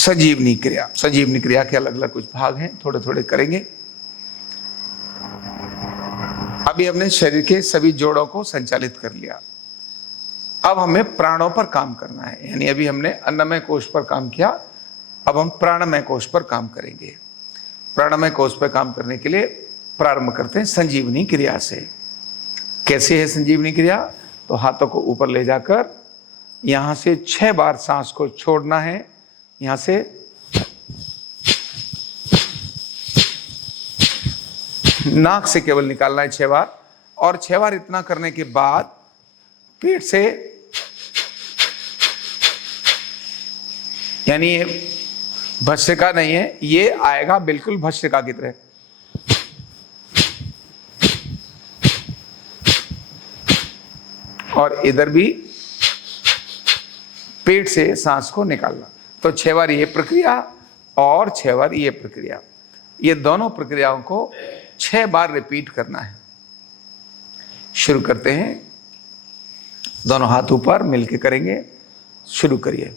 संजीवनी क्रिया। संजीवनी क्रिया के अलग अलग कुछ भाग हैं, थोड़े थोड़े करेंगे। अभी हमने शरीर के सभी जोड़ों को संचालित कर लिया। अब हमें प्राणों पर काम करना है, यानी अभी हमने अन्नमय कोश पर काम किया, अब हम प्राणमय कोश पर काम करेंगे। प्राणमय कोश पर काम करने के लिए प्रारंभ करते हैं संजीवनी क्रिया से। कैसे है संजीवनी क्रिया? तो हाथों को ऊपर ले जाकर यहां से 6 बार सांस को छोड़ना है, यहां से नाक से केवल निकालना है 6 बार, और 6 बार इतना करने के बाद पेट से, यानी ये भस्त्रिका नहीं है, ये आएगा बिल्कुल भस्त्रिका की तरह। और इधर भी पेट से सांस को निकालना। तो 6 बार ये प्रक्रिया और 6 बार ये प्रक्रिया, ये दोनों प्रक्रियाओं को 6 बार रिपीट करना है। शुरू करते हैं, दोनों हाथ ऊपर मिलके करेंगे। शुरू करिए।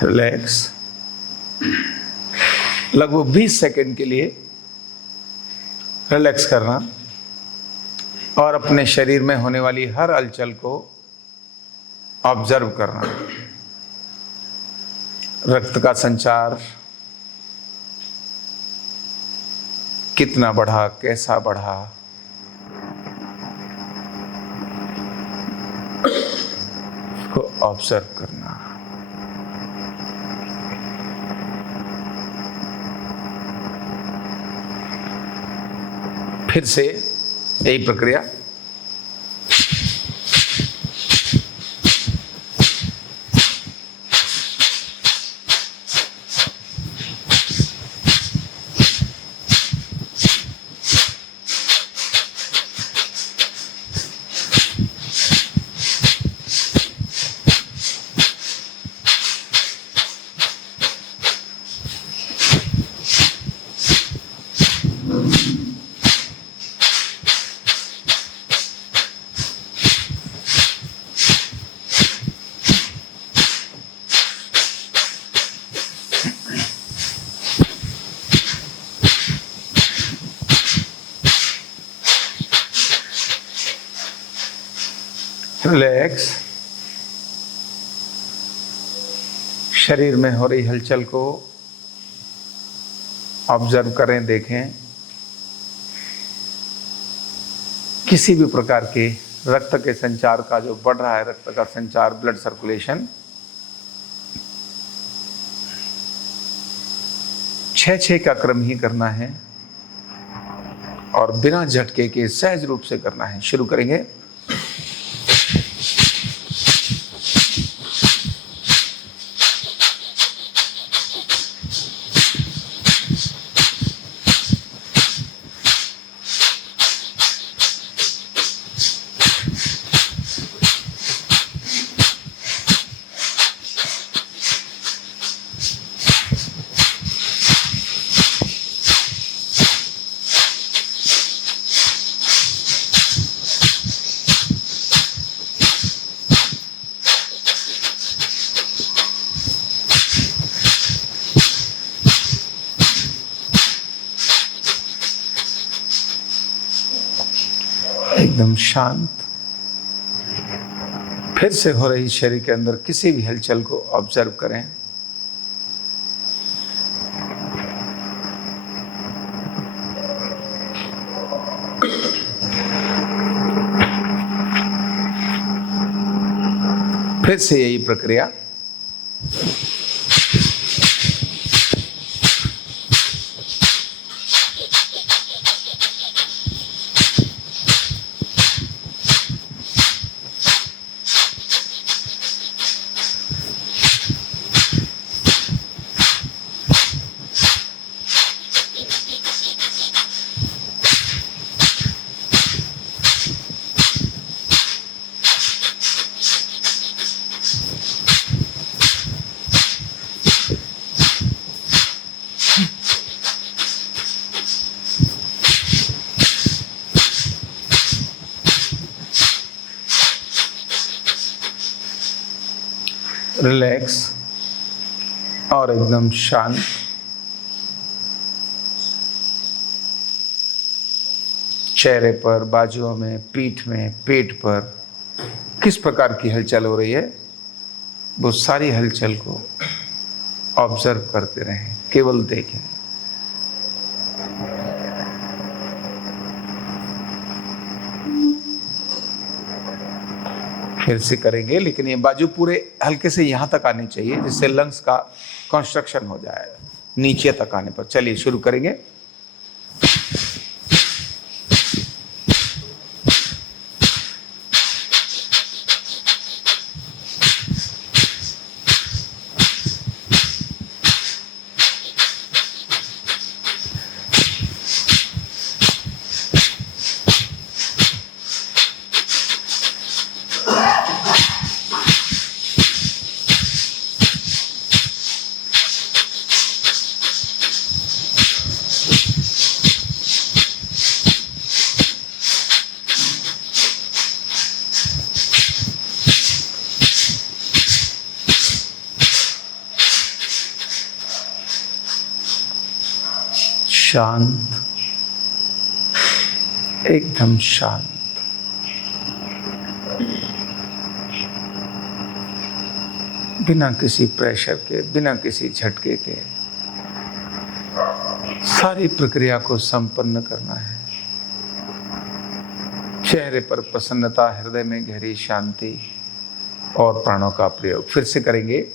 रिलैक्स। लगभग 20 सेकंड के लिए रिलैक्स करना और अपने शरीर में होने वाली हर हलचल को ऑब्जर्व करना। रक्त का संचार कितना बढ़ा, कैसा बढ़ा, इसको ऑब्जर्व करना। फिर से यही प्रक्रिया। रिलैक्स। शरीर में हो रही हलचल को ऑब्जर्व करें, देखें। किसी भी प्रकार के रक्त के संचार का जो बढ़ रहा है, रक्त का संचार, ब्लड सर्कुलेशन, 6-6 का क्रम ही करना है और बिना झटके के सहज रूप से करना है। शुरू करेंगे। एकदम शांत। फिर से हो रही शरीर के अंदर किसी भी हलचल को ऑब्जर्व करें। फिर से यही प्रक्रिया। रिलैक्स और एकदम शांत। चेहरे पर, बाजुओं में, पीठ में, पेट पर किस प्रकार की हलचल हो रही है, वो सारी हलचल को ऑब्जर्व करते रहें, केवल देखें। फिर से करेंगे, लेकिन ये बाजू पूरे हल्के से यहां तक आनी चाहिए, जिससे लंग्स का कंस्ट्रक्शन हो जाए नीचे तक आने पर। चलिए शुरू करेंगे। शांत, एकदम शांत। बिना किसी प्रेशर के, बिना किसी झटके के सारी प्रक्रिया को संपन्न करना है। चेहरे पर प्रसन्नता, हृदय में गहरी शांति और प्राणों का प्रयोग। फिर से करेंगे।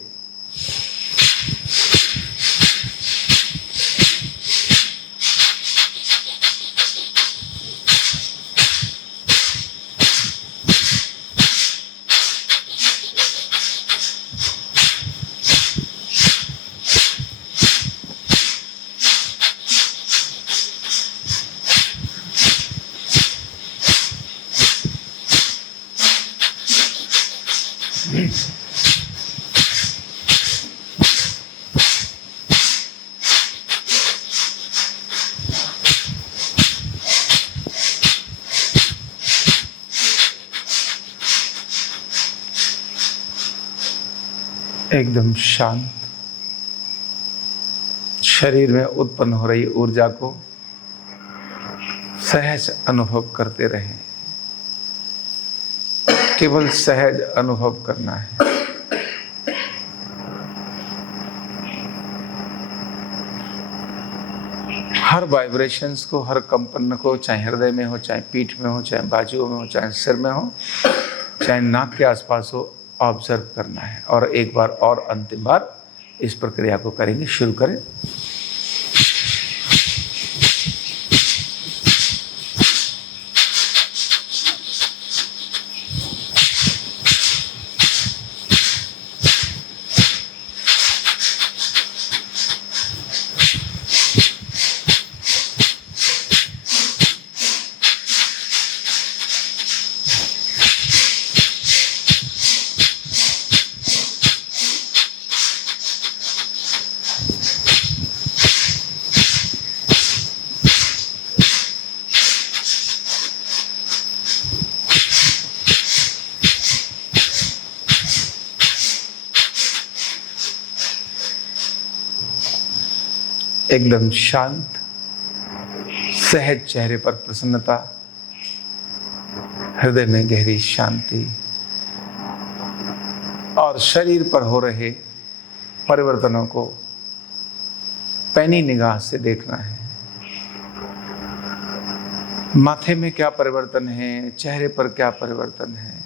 एकदम शांत। शरीर में उत्पन्न हो रही ऊर्जा को सहज अनुभव करते रहें। केवल सहज अनुभव करना है। हर वाइब्रेशंस को, हर कंपन को, चाहे हृदय में हो, चाहे पीठ में हो, चाहे बाजुओं में हो, चाहे सिर में हो, चाहे नाक के आसपास हो, ऑब्जर्व करना है। और एक बार और अंतिम बार इस प्रक्रिया को करेंगे। शुरू करें। एकदम शांत, सहज चेहरे पर प्रसन्नता, हृदय में गहरी शांति और शरीर पर हो रहे परिवर्तनों को पैनी निगाह से देखना है। माथे में क्या परिवर्तन है, चेहरे पर क्या परिवर्तन है,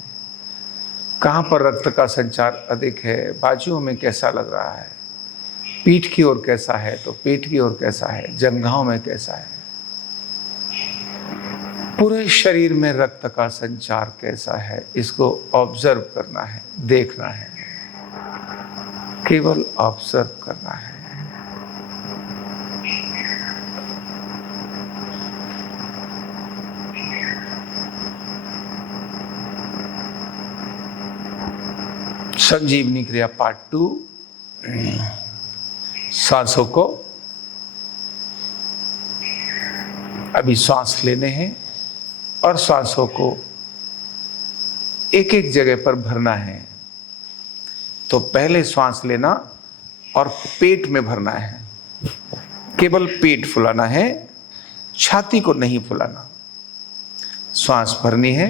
कहाँ पर रक्त का संचार अधिक है, बाजुओं में कैसा लग रहा है, पीठ की ओर कैसा है तो पेट की ओर कैसा है, जंघाओं में कैसा है, पूरे शरीर में रक्त का संचार कैसा है, इसको ऑब्जर्व करना है, देखना है, केवल ऑब्जर्व करना है। संजीवनी क्रिया पार्ट 2। सांसों को अभी सांस लेने हैं और सांसों को एक एक जगह पर भरना है। तो पहले श्वास लेना और पेट में भरना है, केवल पेट फुलाना है, छाती को नहीं फुलाना। श्वास भरनी है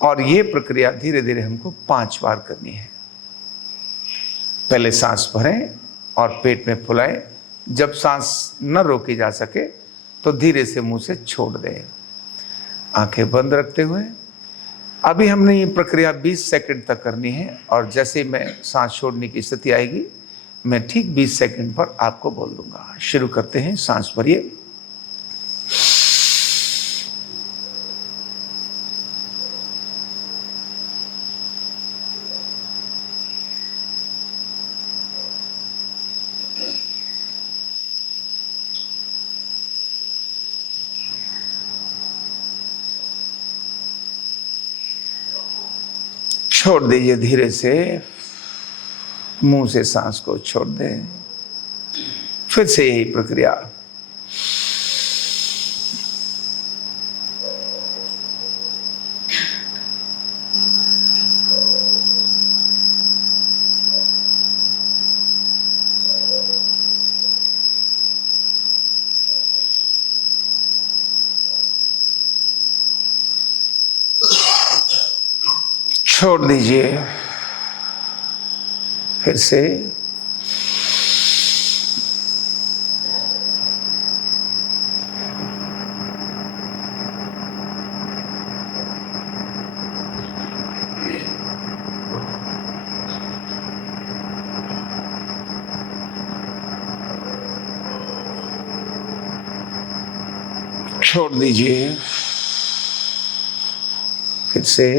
और ये प्रक्रिया धीरे धीरे हमको 5 बार करनी है। पहले सांस भरें और पेट में फुलाएं। जब सांस न रोकी जा सके तो धीरे से मुंह से छोड़ दें, आंखें बंद रखते हुए। अभी हमने ये प्रक्रिया 20 सेकंड तक करनी है और जैसे ही मैं सांस छोड़ने की स्थिति आएगी, मैं ठीक 20 सेकंड पर आपको बोल दूंगा। शुरू करते हैं। सांस भरिए, छोड़ दीजिए धीरे से, मुंह से सांस को छोड़ दें। फिर से यही प्रक्रिया। छोड़ दीजिए फिर से। छोड़ दीजिए फिर से।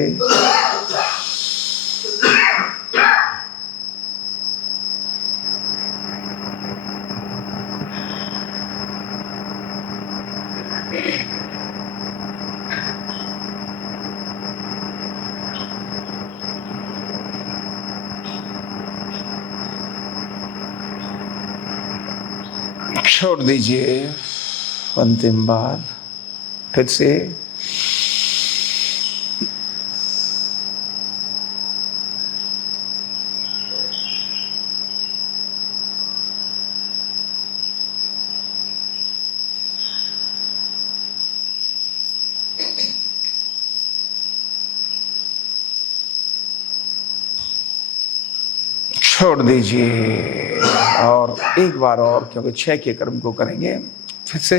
छोड़ दीजिए अंतिम बार फिर से। छोड़ दीजिए और एक बार और, क्योंकि 6 के क्रम को करेंगे। फिर से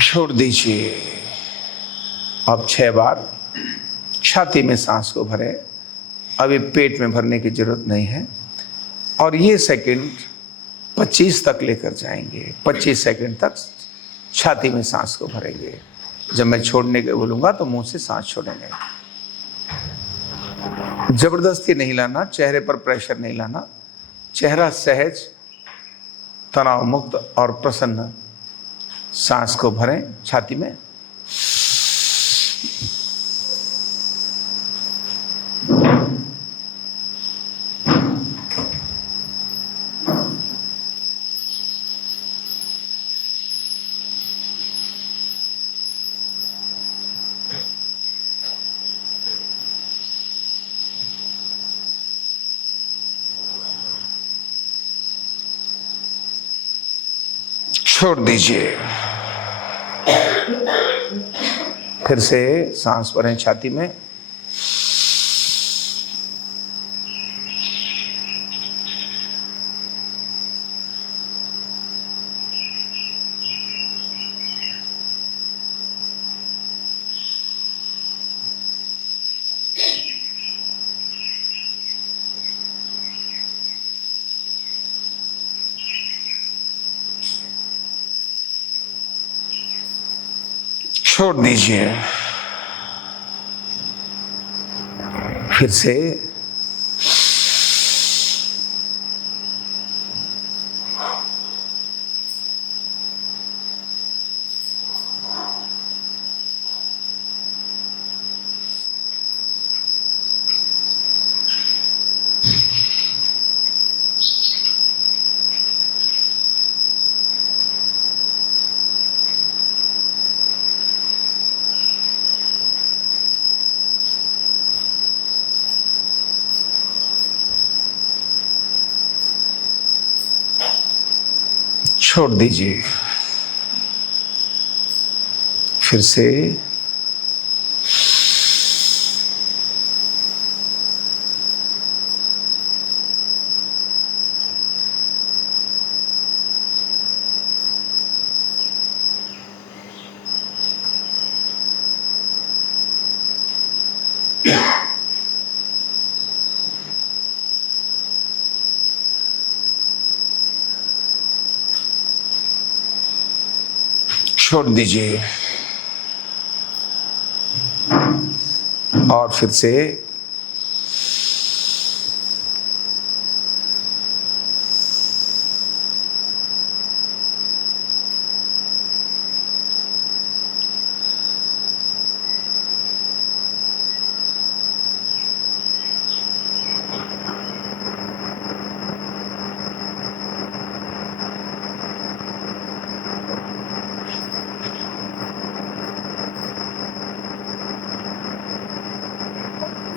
छोड़ दीजिए। अब 6 बार छाती में सांस को भरें। अभी पेट में भरने की जरूरत नहीं है और ये सेकंड 25 तक लेकर जाएंगे। 25 सेकंड तक छाती में सांस को भरेंगे। जब मैं छोड़ने के बोलूंगा तो मुंह से सांस छोड़ेंगे। जबरदस्ती नहीं लाना, चेहरे पर प्रेशर नहीं लाना। चेहरा सहज, तनाव मुक्त और प्रसन्न। सांस को भरें छाती में। छोड़ दीजिए फिर से सांस भरें छाती में। छोड़ दीजिए फिर से। छोड़ दीजिए। फिर से छोड़ दीजिए और फिर से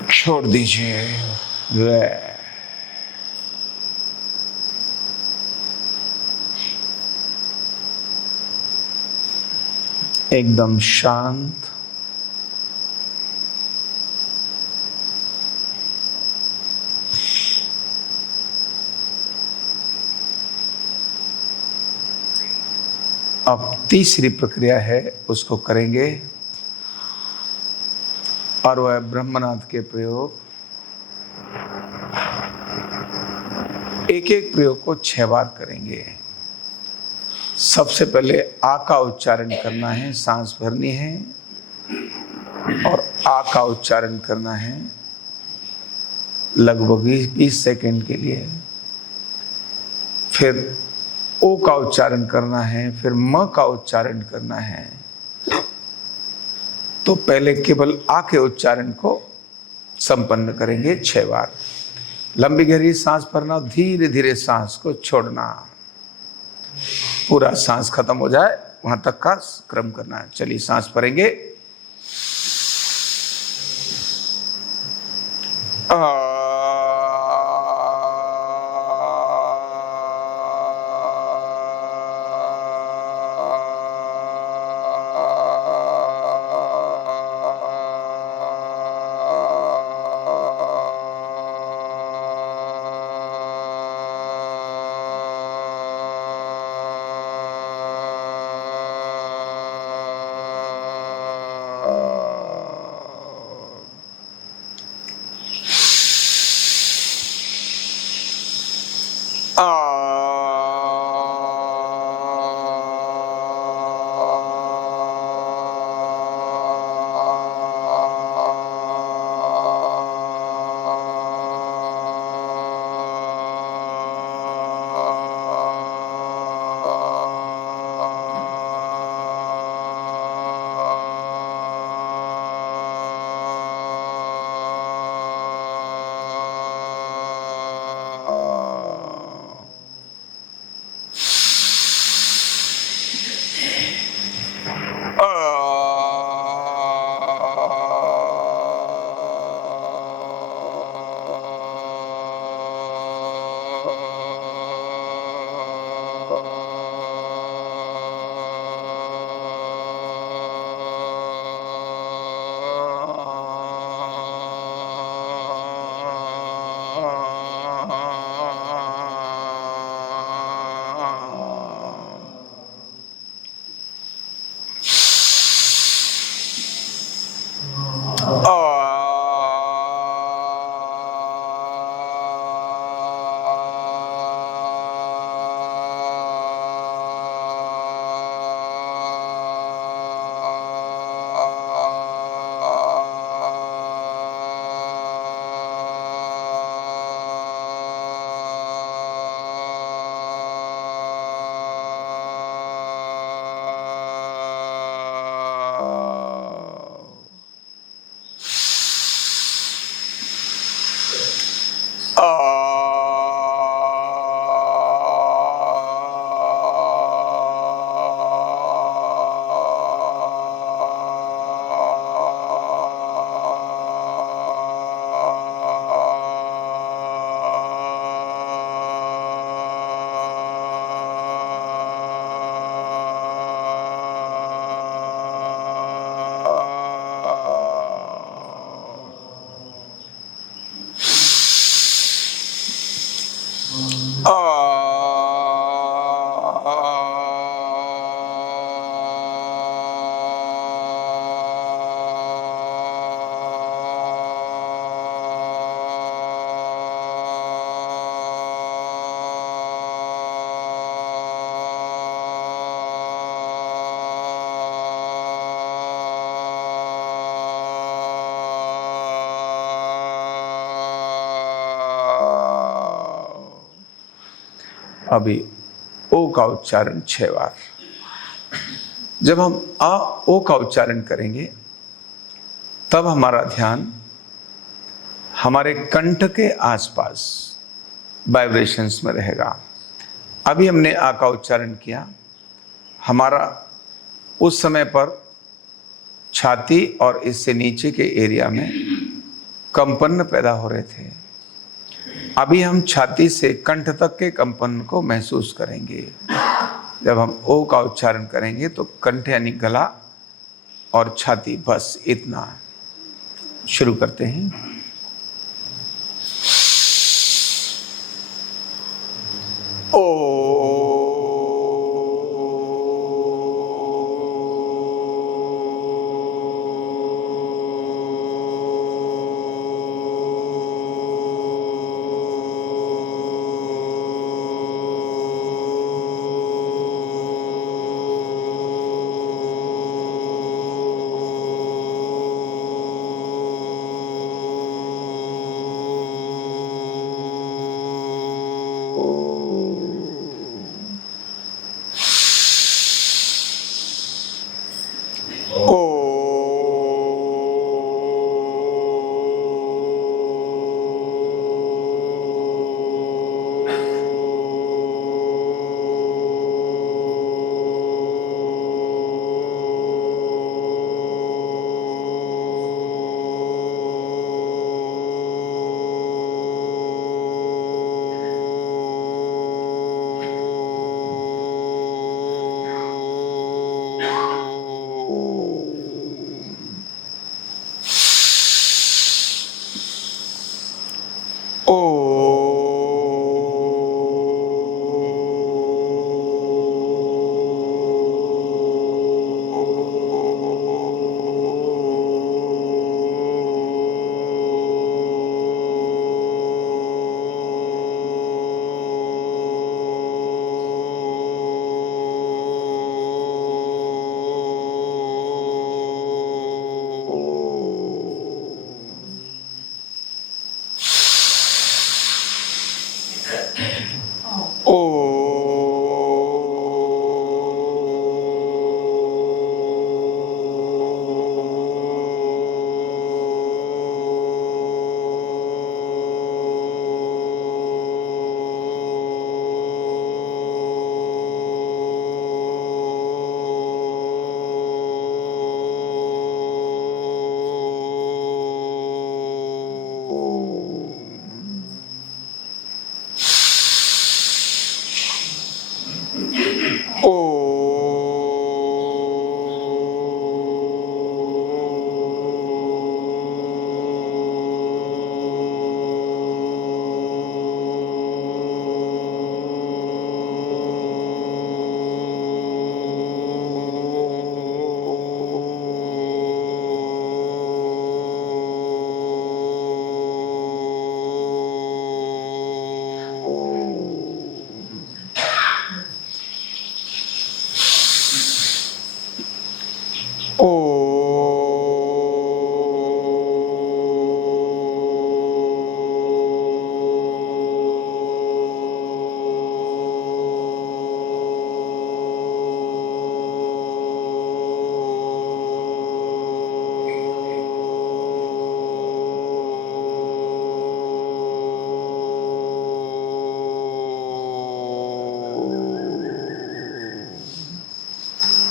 छोड़ दीजिए। एकदम शांत, अब तीसरी प्रक्रिया है, उसको करेंगे और वह ब्रह्मनाद के प्रयोग, एक एक प्रयोग को 6 बार करेंगे। सबसे पहले आ का उच्चारण करना है, सांस भरनी है और आ का उच्चारण करना है लगभग 20 सेकंड के लिए। फिर ओ का उच्चारण करना है, फिर म का उच्चारण करना है। तो पहले केवल आ के उच्चारण को संपन्न करेंगे 6 बार। लंबी गहरी सांस भरना, धीरे धीरे सांस को छोड़ना, पूरा सांस खत्म हो जाए वहां तक का क्रम करना है। चलिए सांस भरेंगे। अभी ओ का उच्चारण 6 बार। जब हम आ ओ का उच्चारण करेंगे तब हमारा ध्यान हमारे कंठ के आसपास वाइब्रेशंस में रहेगा। अभी हमने आ का उच्चारण किया, हमारा उस समय पर छाती और इससे नीचे के एरिया में कंपन पैदा हो रहे थे। अभी हम छाती से कंठ तक के कंपन को महसूस करेंगे। जब हम ओ का उच्चारण करेंगे तो कंठ यानी गला और छाती, बस इतना। शुरू करते हैं।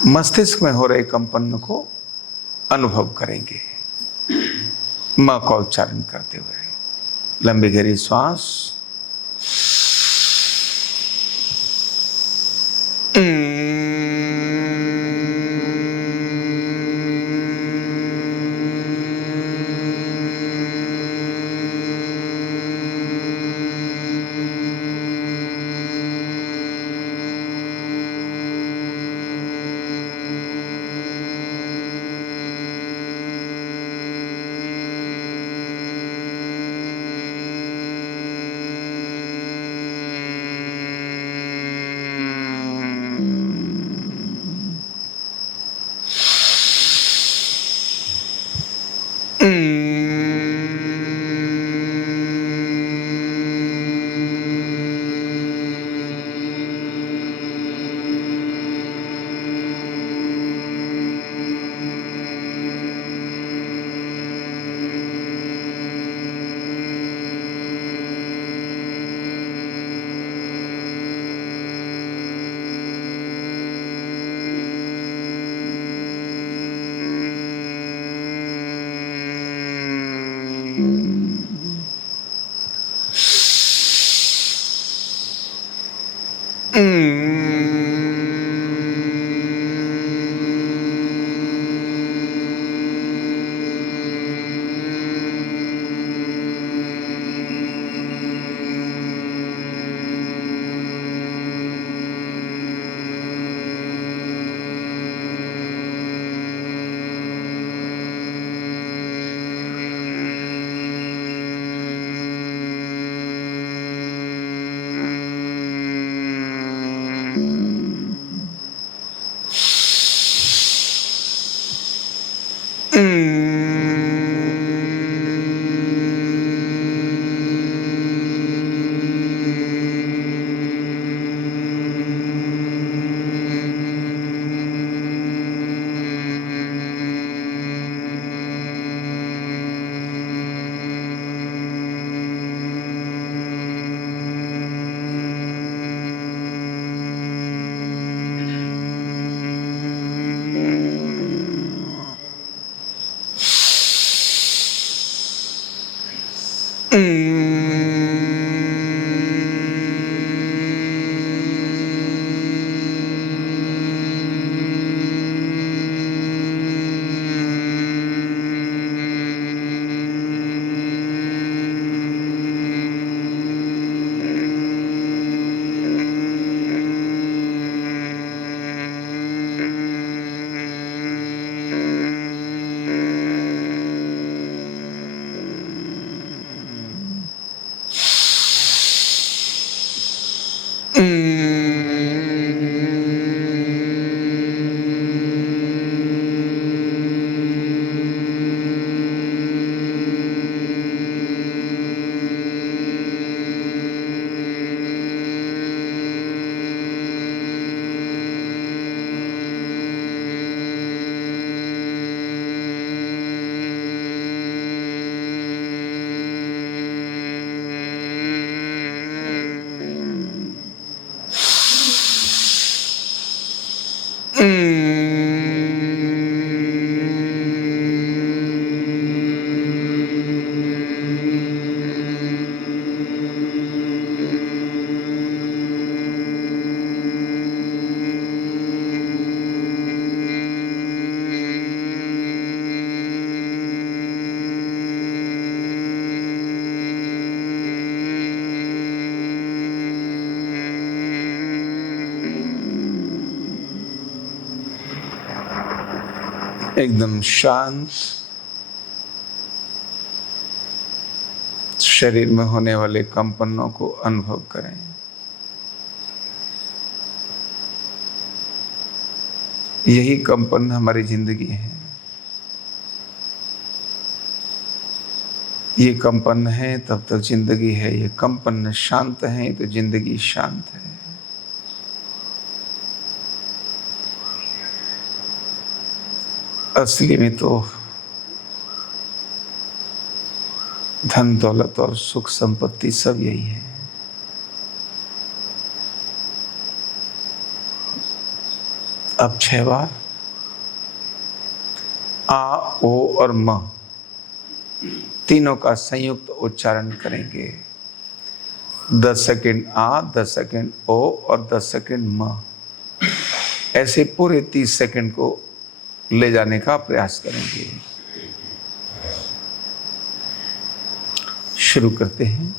मस्तिष्क में हो रहे कंपन को अनुभव करेंगे। म का उच्चारण करते हुए लंबी गहरी श्वास, एकदम शांत, शरीर में होने वाले कंपनों को अनुभव करें। यही कंपन हमारी जिंदगी है। ये कंपन है तब तक जिंदगी है, ये कंपन शांत है तो जिंदगी शांत है। असली में तो धन दौलत और सुख संपत्ति सब यही है। अब 6 बार आ, ओ और म तीनों का संयुक्त उच्चारण करेंगे। 10 सेकंड आ, 10 सेकंड ओ और 10 सेकंड म। ऐसे पूरे 30 सेकंड को ले जाने का प्रयास करेंगे। शुरू करते हैं।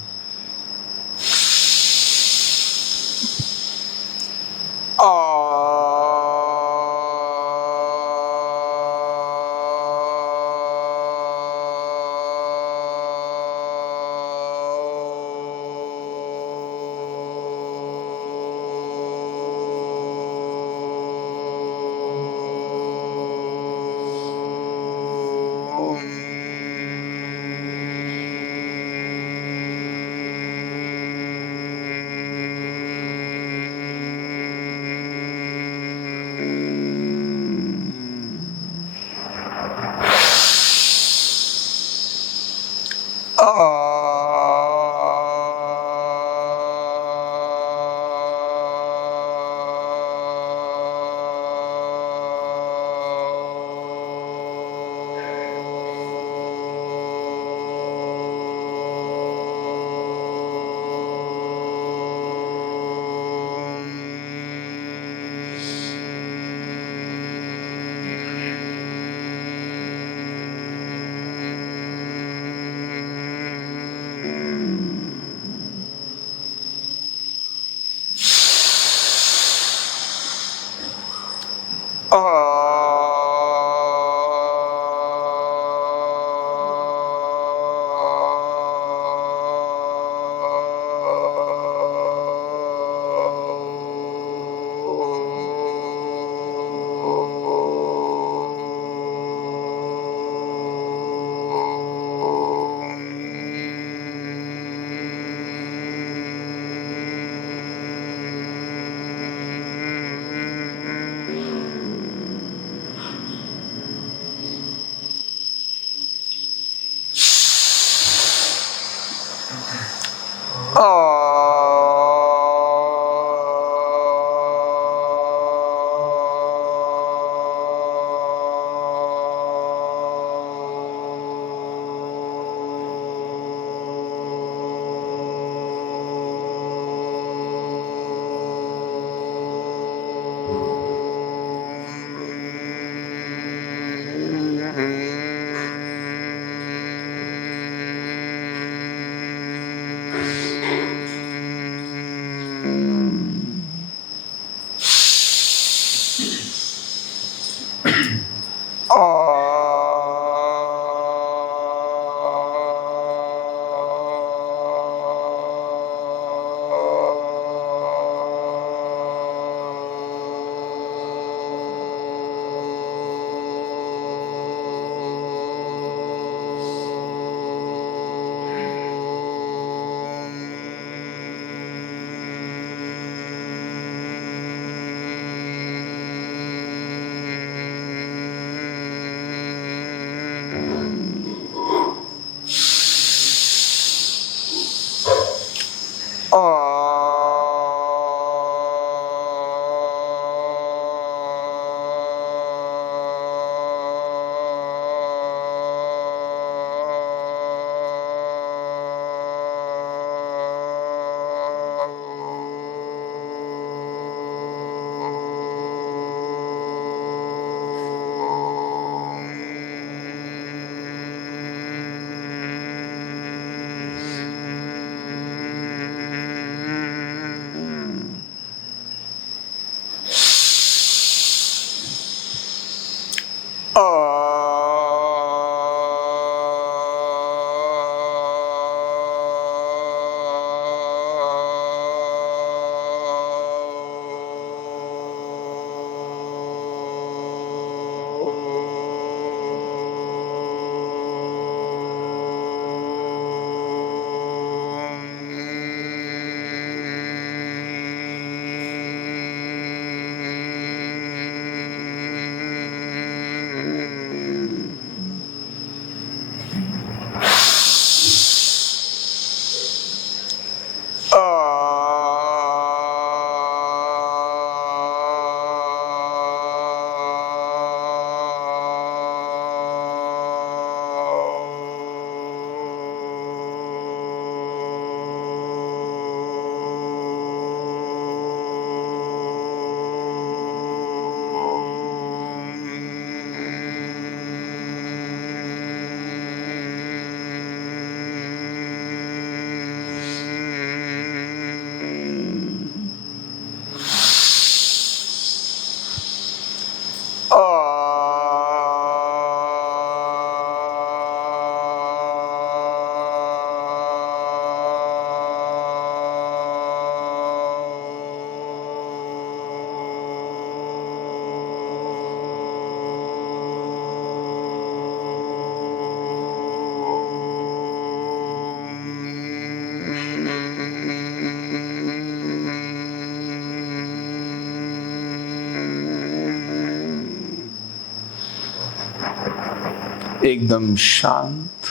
एकदम शांत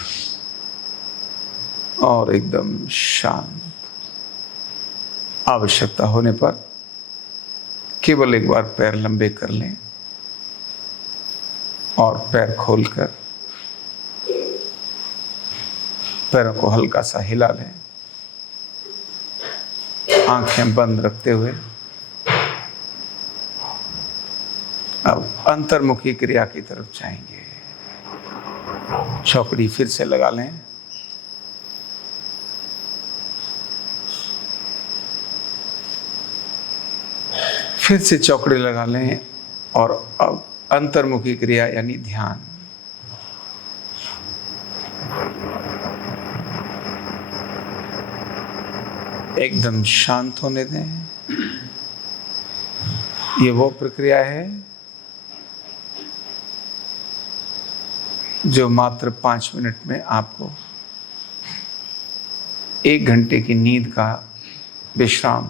और एकदम शांत। आवश्यकता होने पर केवल एक बार पैर लंबे कर लें और पैर खोलकर पैरों को हल्का सा हिला लें। आंखें बंद रखते हुए अब अंतर्मुखी क्रिया की तरफ जाएंगे। चौकड़ी फिर से लगा लें। फिर से चौकड़ी लगा लें और अब अंतर्मुखी क्रिया यानी ध्यान। एकदम शांत होने दें। ये वो प्रक्रिया है जो मात्र 5 मिनट में आपको 1 घंटे की नींद का विश्राम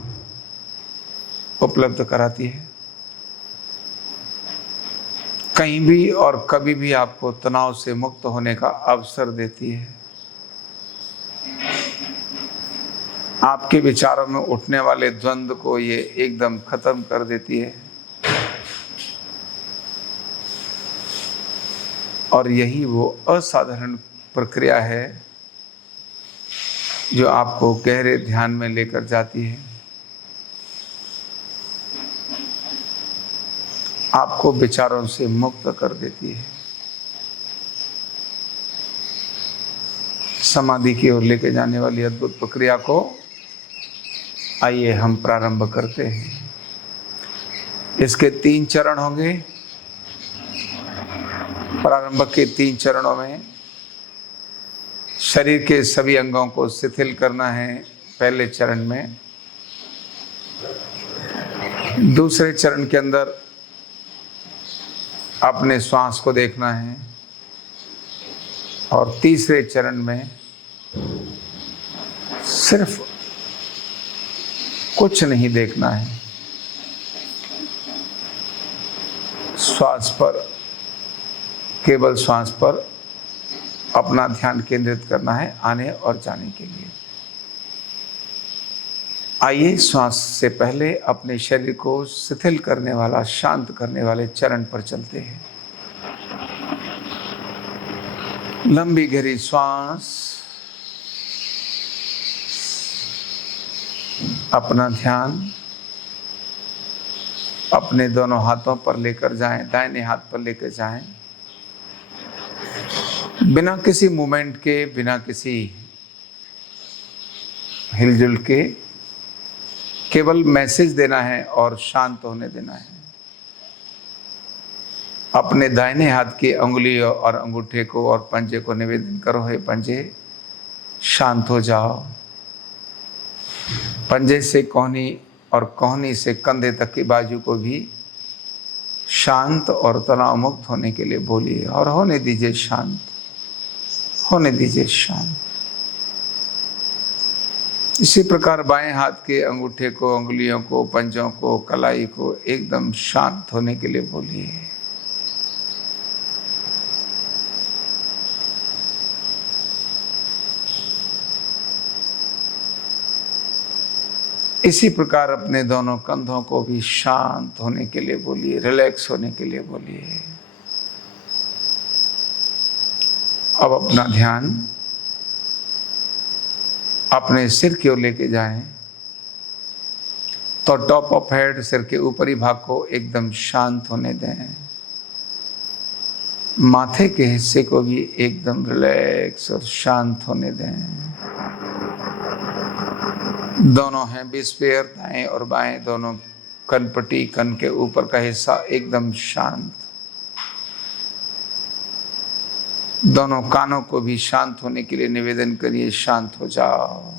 उपलब्ध कराती है। कहीं भी और कभी भी आपको तनाव से मुक्त होने का अवसर देती है। आपके विचारों में उठने वाले द्वंद्व को ये एकदम खत्म कर देती है। और यही वो असाधारण प्रक्रिया है जो आपको गहरे ध्यान में लेकर जाती है, आपको विचारों से मुक्त कर देती है, समाधि की ओर लेके जाने वाली अद्भुत प्रक्रिया को आइए हम प्रारंभ करते हैं। इसके 3 चरण होंगे। प्रारंभ के 3 चरणों में शरीर के सभी अंगों को शिथिल करना है पहले चरण में। दूसरे चरण के अंदर अपने श्वास को देखना है और तीसरे चरण में सिर्फ कुछ नहीं देखना है, श्वास पर, केवल श्वास पर अपना ध्यान केंद्रित करना है आने और जाने के लिए। आइए श्वास से पहले अपने शरीर को शिथिल करने वाला, शांत करने वाले चरण पर चलते हैं। लंबी गहरी श्वास, अपना ध्यान अपने दोनों हाथों पर लेकर जाएं, दाहिने हाथ पर लेकर जाएं, बिना किसी मूवमेंट के, बिना किसी हिलजुल के, केवल मैसेज देना है और शांत होने देना है। अपने दाहिने हाथ की उंगली और अंगूठे को और पंजे को निवेदन करो, हे पंजे शांत हो जाओ। पंजे से कोहनी और कोहनी से कंधे तक की बाजू को भी शांत और तनाव मुक्त होने के लिए बोलिए और होने दीजिए शांत, होने दीजिए शांत। इसी प्रकार बाएं हाथ के अंगूठे को, उंगलियों को, पंजों को, कलाई को एकदम शांत होने के लिए बोलिए। इसी प्रकार अपने दोनों कंधों को भी शांत होने के लिए बोलिए, रिलैक्स होने के लिए बोलिए। अब अपना ध्यान अपने सिर की ओर लेके जाएं तो टॉप ऑफ हेड, सिर के ऊपरी भाग को एकदम शांत होने दें। माथे के हिस्से को भी एकदम रिलैक्स और शांत होने दें। दोनों हेमिस्फीयर, दाएं और बाएं, दोनों कनपट्टी, कन के ऊपर का हिस्सा एकदम शांत। दोनों कानों को भी शांत होने के लिए निवेदन करिए, शांत हो जाओ।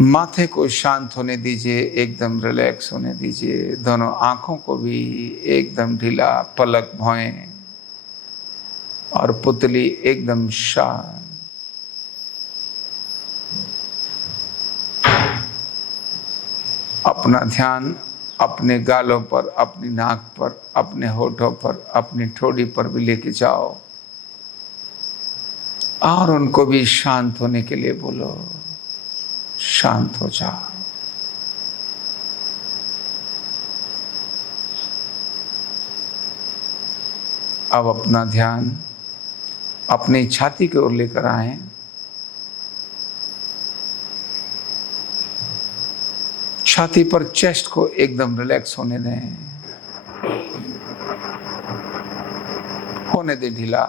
माथे को शांत होने दीजिए, एकदम रिलैक्स होने दीजिए। दोनों आंखों को भी एकदम ढीला, पलक भौएं और पुतली एकदम शांत। अपना ध्यान अपने गालों पर, अपनी नाक पर, अपने होठों पर, अपनी ठोड़ी पर भी लेके जाओ और उनको भी शांत होने के लिए बोलो, शांत हो जाओ। अब अपना ध्यान अपनी छाती की ओर लेकर आए। छाती पर चेस्ट को एकदम रिलैक्स होने दें, होने दें ढीला,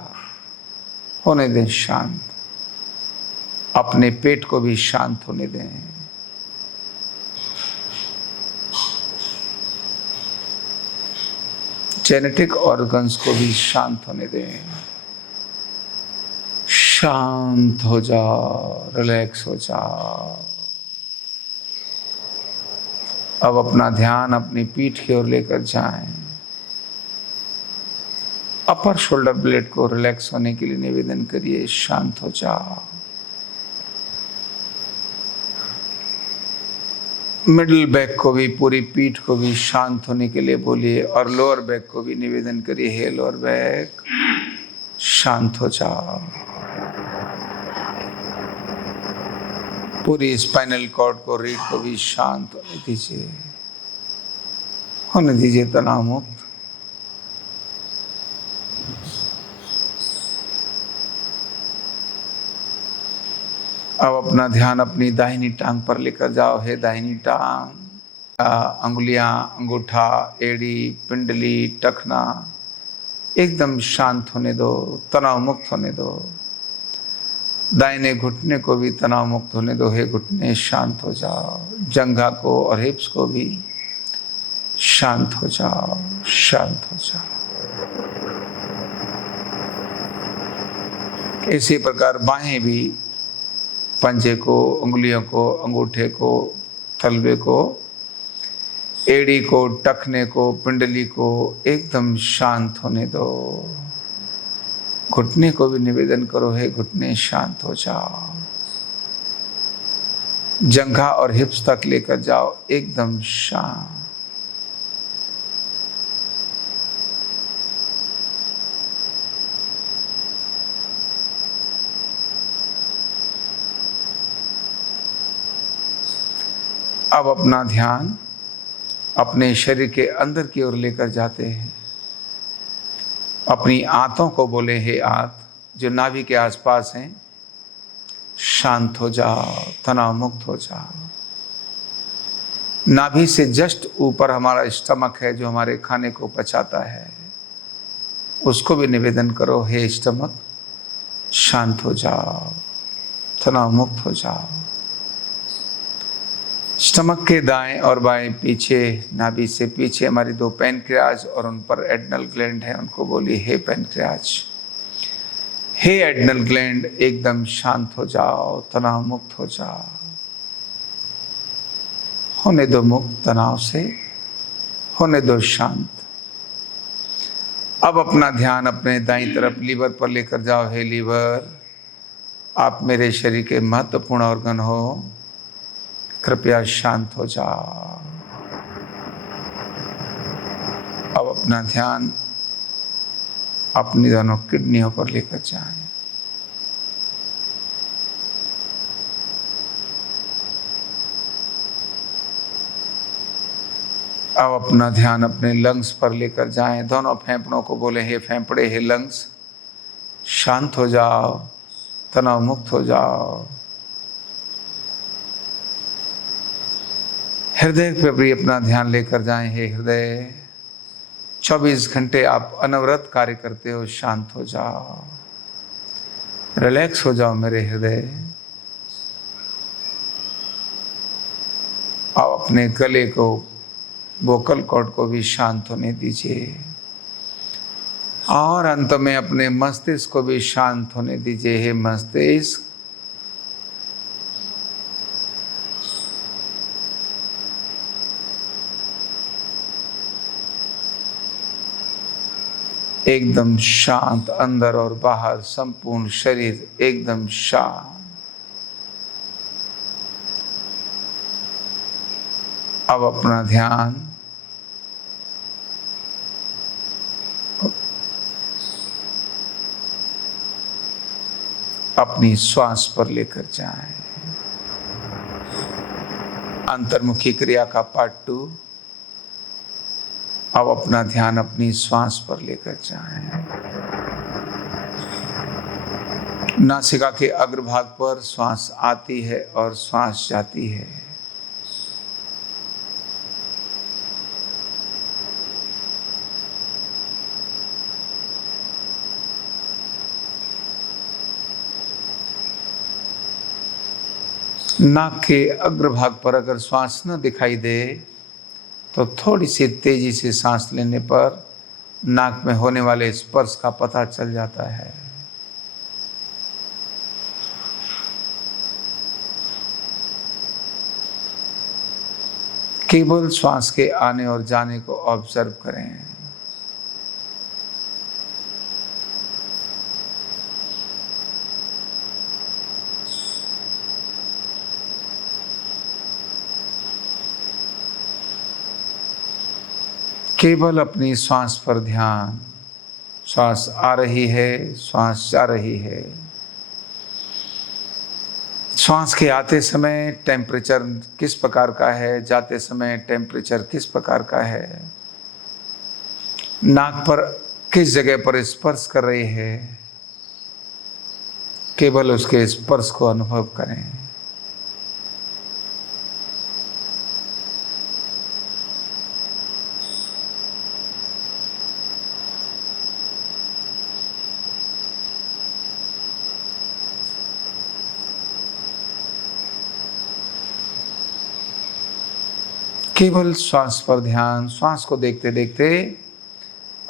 होने दें शांत। अपने पेट को भी शांत होने दें। जेनेटिक ऑर्गन्स को भी शांत होने दें। शांत हो जाओ, रिलैक्स हो जाओ। अब अपना ध्यान अपनी पीठ की ओर लेकर जाएं। अपर शोल्डर ब्लेड को रिलैक्स होने के लिए निवेदन करिए, शांत हो जाओ। मिडिल बैक को भी, पूरी पीठ को भी शांत होने के लिए बोलिए और लोअर बैक को भी निवेदन करिए, हे लोअर बैक शांत हो जाओ। पूरी स्पाइनल कॉर्ड को, रीढ़ को भी शांत होने दीजिए तनाव मुक्त। अब अपना ध्यान अपनी दाहिनी टांग पर लेकर जाओ। हे दाहिनी टांग, अंगुलियां, अंगूठा, एड़ी, पिंडली, टखना एकदम शांत होने दो, तनाव मुक्त होने दो। दाहिने घुटने को भी तनाव मुक्त होने दो। हे घुटने शांत हो जाओ। जंघा को और हिप्स को भी शांत हो जाओ, शांत हो जाओ। इसी प्रकार बाहें भी, पंजे को, उंगलियों को, अंगूठे को, तलवे को, एड़ी को, टखने को, पिंडली को एकदम शांत होने दो। घुटने को भी निवेदन करो, हे घुटने शांत हो जाओ। जंघा और हिप्स तक लेकर जाओ, एकदम शांत। अब अपना ध्यान अपने शरीर के अंदर की ओर लेकर जाते हैं। अपनी आंतों को बोले, हे आंत जो नाभि के आसपास हैं, शांत हो जाओ, तनाव मुक्त हो जाओ। नाभि से जस्ट ऊपर हमारा स्टमक है जो हमारे खाने को पचाता है, उसको भी निवेदन करो, हे स्टमक शांत हो जाओ, तनाव मुक्त हो जाओ। स्टमक के दाएं और बाएं पीछे, नाभि से पीछे हमारी दो पैनक्रियाज और उन पर एड्रिनल ग्लैंड है, उनको बोलिए, हे पैनक्रियाज, हे एड्रिनल ग्लैंड एकदम शांत हो जाओ, तनाव मुक्त हो जाओ। होने दो मुक्त तनाव से, होने दो शांत। अब अपना ध्यान अपने दाईं तरफ लीवर पर लेकर जाओ। हे लीवर, आप मेरे शरीर के महत्वपूर्ण ऑर्गन हो, कृपया शांत हो जाओ। अब अपना ध्यान अपनी दोनों किडनियों पर लेकर जाएं। अब अपना ध्यान अपने लंग्स पर लेकर जाएं। दोनों फेफड़ों को बोले, हे फेफड़े, हे लंग्स शांत हो जाओ, तनाव मुक्त हो जाओ। हृदय पे भी अपना ध्यान लेकर जाएं। हे हृदय, 24 घंटे आप अनवरत कार्य करते हो, शांत हो जाओ, रिलैक्स हो जाओ मेरे हृदय। आप अपने गले को, वोकल कॉर्ड को भी शांत होने दीजिए और अंत में अपने मस्तिष्क को भी शांत होने दीजिए। हे मस्तिष्क, एकदम शांत, अंदर और बाहर संपूर्ण शरीर एकदम शांत। अब अपना ध्यान अपनी श्वास पर लेकर जाएं। अंतर्मुखी क्रिया का पार्ट 2। अब अपना ध्यान अपनी श्वास पर लेकर जाएं। नासिका के अग्रभाग पर श्वास आती है और श्वास जाती है। नाक के अग्रभाग पर अगर श्वास न दिखाई दे तो थोड़ी सी तेजी से सांस लेने पर नाक में होने वाले स्पर्श का पता चल जाता है। केवल श्वास के आने और जाने को ऑब्जर्व करें। केवल अपनी श्वास पर ध्यान। श्वास आ रही है, श्वास जा रही है। श्वास के आते समय टेम्परेचर किस प्रकार का है, जाते समय टेम्परेचर किस प्रकार का है, नाक पर किस जगह पर स्पर्श कर रही है, केवल उसके स्पर्श को अनुभव करें। केवल श्वास पर ध्यान। श्वास को देखते देखते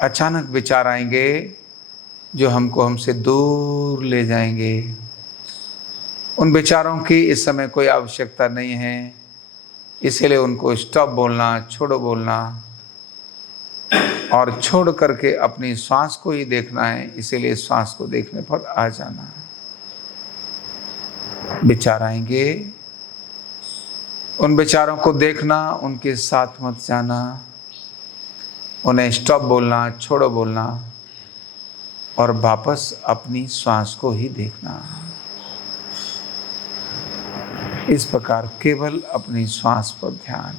अचानक विचार आएंगे जो हमसे दूर ले जाएंगे। उन विचारों की इस समय कोई आवश्यकता नहीं है, इसीलिए उनको स्टॉप बोलना, छोड़ो बोलना और छोड़ करके अपनी श्वास को ही देखना है। इसीलिए श्वास को देखने पर आ जाना है। विचार आएंगे, उन विचारों को देखना, उनके साथ मत जाना, उन्हें स्टॉप बोलना, छोड़ो बोलना और वापस अपनी श्वास को ही देखना। इस प्रकार केवल अपनी श्वास पर ध्यान।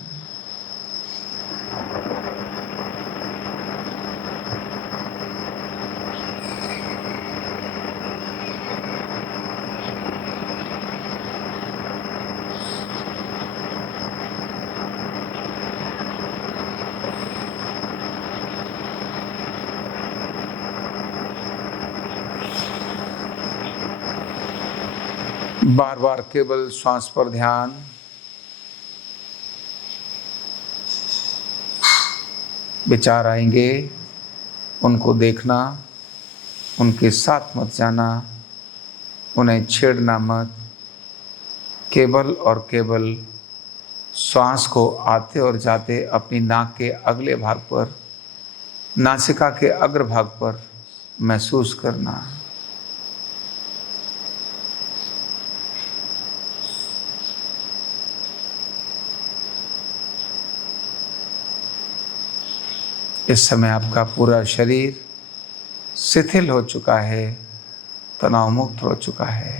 बार बार केवल श्वास पर ध्यान। विचार आएंगे, उनको देखना, उनके साथ मत जाना, उन्हें छेड़ना मत। केवल और केवल श्वास को आते और जाते अपनी नाक के अगले भाग पर, नासिका के अग्रभाग पर महसूस करना। इस समय आपका पूरा शरीर शिथिल हो चुका है, तनाव मुक्त हो चुका है।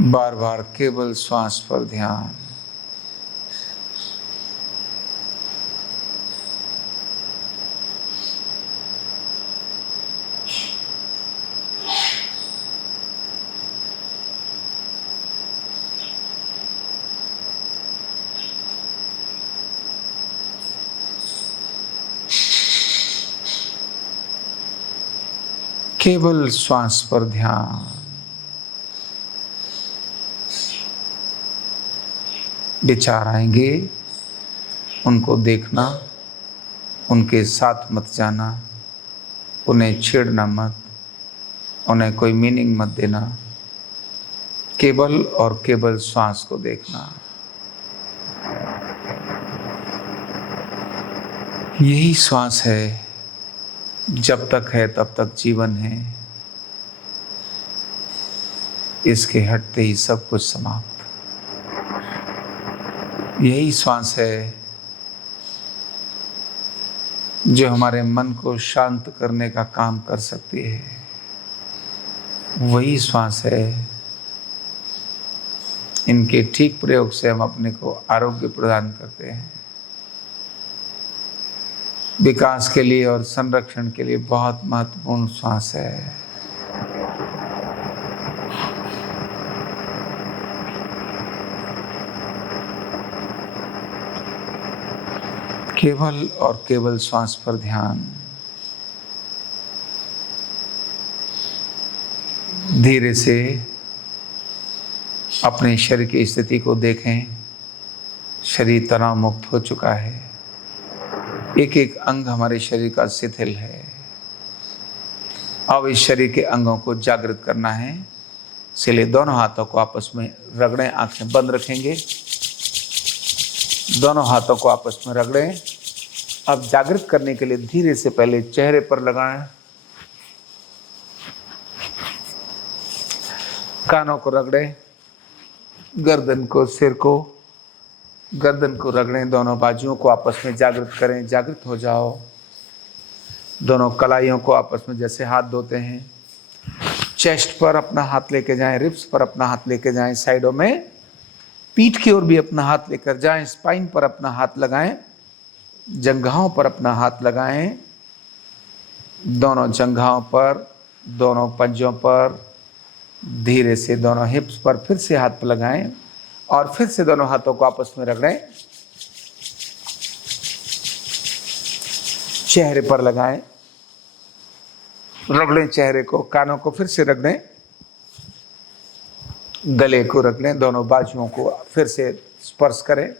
बार बार केवल श्वास पर ध्यान। केवल श्वास पर ध्यान। विचार आएंगे, उनको देखना, उनके साथ मत जाना, उन्हें छेड़ना मत, उन्हें कोई मीनिंग मत देना। केवल और केवल श्वास को देखना। यही श्वास है, जब तक है तब तक जीवन है, इसके हटते ही सब कुछ समाप्त। यही श्वास है जो हमारे मन को शांत करने का काम कर सकती है। वही श्वास है, इनके ठीक प्रयोग से हम अपने को आरोग्य प्रदान करते हैं। विकास के लिए और संरक्षण के लिए बहुत महत्वपूर्ण श्वास है। केवल और केवल श्वास पर ध्यान। धीरे से अपने शरीर की स्थिति को देखें। शरीर तनाव मुक्त हो चुका है, एक एक अंग हमारे शरीर का शिथिल है। अब इस शरीर के अंगों को जागृत करना है, इसलिए दोनों हाथों को आपस में रगड़ें। आंखें बंद रखेंगे, दोनों हाथों को आपस में रगड़ें। अब जागृत करने के लिए धीरे से पहले चेहरे पर लगाएं, कानों को रगड़ें, गर्दन को, सिर को, गर्दन को रगड़ें, दोनों बाजुओं को आपस में जागृत करें, जागृत हो जाओ। दोनों कलाइयों को आपस में जैसे हाथ धोते हैं, चेस्ट पर अपना हाथ लेके जाएं, रिब्स पर अपना हाथ लेके जाएं, साइडों में पीठ की ओर भी अपना हाथ लेकर जाएं, स्पाइन पर अपना हाथ लगाएं, जंघाओं पर अपना हाथ लगाएं, दोनों जंघाओं पर, दोनों पंजों पर, धीरे से दोनों हिप्स पर फिर से हाथ लगाएं और फिर से दोनों हाथों को आपस में रगड़ें, चेहरे पर लगाएं, रगड़ें चेहरे को, कानों को फिर से रगड़ें, गले को रगड़ें, दोनों बाजुओं को फिर से स्पर्श करें,